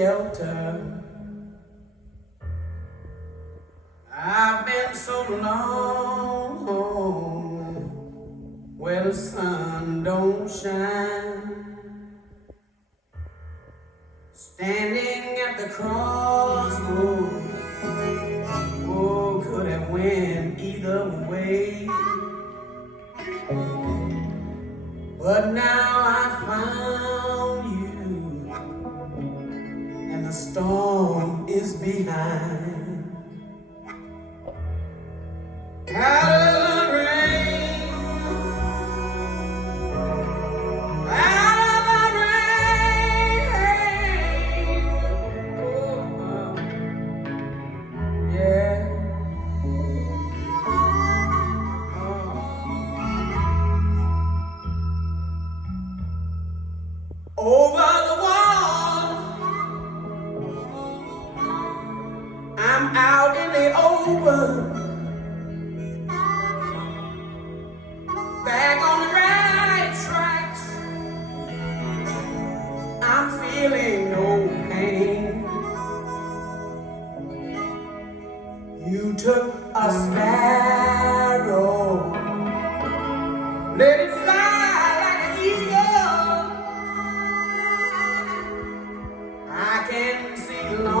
shelter. I've been so long where the sun don't shine, standing at the crossroads. Oh, could have went either way, but now I found you, and the storm is behind. Out of the rain, out of the rain, oh, yeah. Over the wall, I'm out in the open. Back on the right tracks, I'm feeling no pain. You took a sparrow, let it